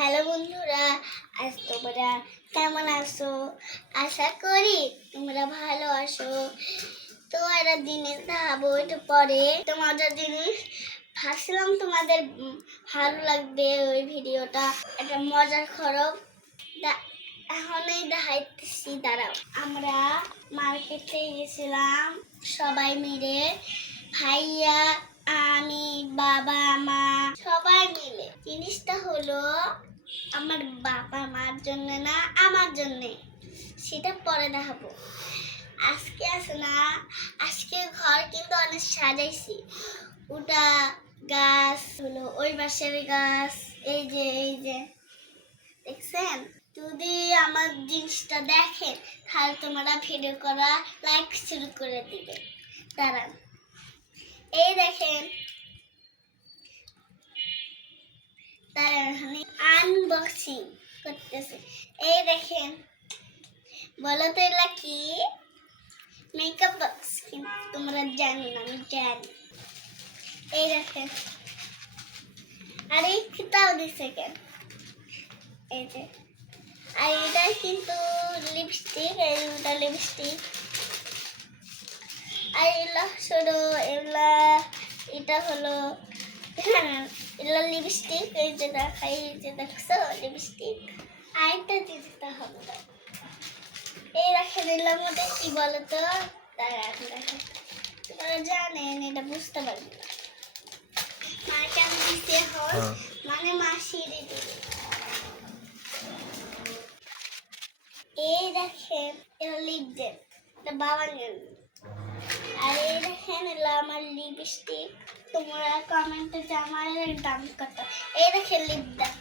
Hello বন্ধুরা, আজ তোমরা কেমন আছো? আশা করি তোমরা ভালো আছো। তো একটা জিনিস দেখাবো একটু পরে, তো মজার জিনিস ভাবছিলাম তোমাদের ভালো লাগবে ওই ভিডিওটা। একটা মজার খবর এখনই দেখাইতেছি, দাঁড়াও। আমরা মার্কেটে গেছিলাম সবাই মিলে, ভাইয়া, আমি, বাবা, মা সবাই মিলে। জিনিসটা হলো আমার বাবা মার জন্য না, আমার জন্য। সেটা পরে দেখাবো। আজকে আছে না, আজকে ঘর কিন্তু অনেক সাজাইছি। ওটা গাছ হলো, ওই পাশের গাছ, এই যে দেখছেন? যদি আমার জিনিসটা দেখেন তাহলে তোমরা ভিডিও করা লাইক শুরু করে দিবে। দাঁড়ান, এই দেখেন, দাঁড়ান আনবক্সিং করতেছে। এই দেখেন, বলো তো এগুলা কি? মেকআপ বক্স, কিন্তু তোমরা জানো না, আমি জানি। এই দেখেন, আর এই কিতাব দিছে কেন? এই যে, আর এটা কিন্তু লিপস্টিক, এইটা লিপস্টিক। আর এগুলা শুধু এগুলা, এটা হলো এগুলা লিপস্টিক। এই যে দেখাই, এই যে দেখছো লিপস্টিক। আরেকটা দিতে হবে, এই দেখেন এগুলোর মধ্যে কি বলতো? দাঁড়ান দেখেন, তোমরা জানেন এটা বুঝতে পারবে না। মা কেন দিতে হয়, মানে মাসি দিতে। এই দেখেন এটা লিপ জেল, এটা বাবার জন্য। আর এই দেখেন এগুলো আমার লিপস্টিক। তোমরা কমেন্টে জানার দাম কত। এই দেখেন লিপ দাম,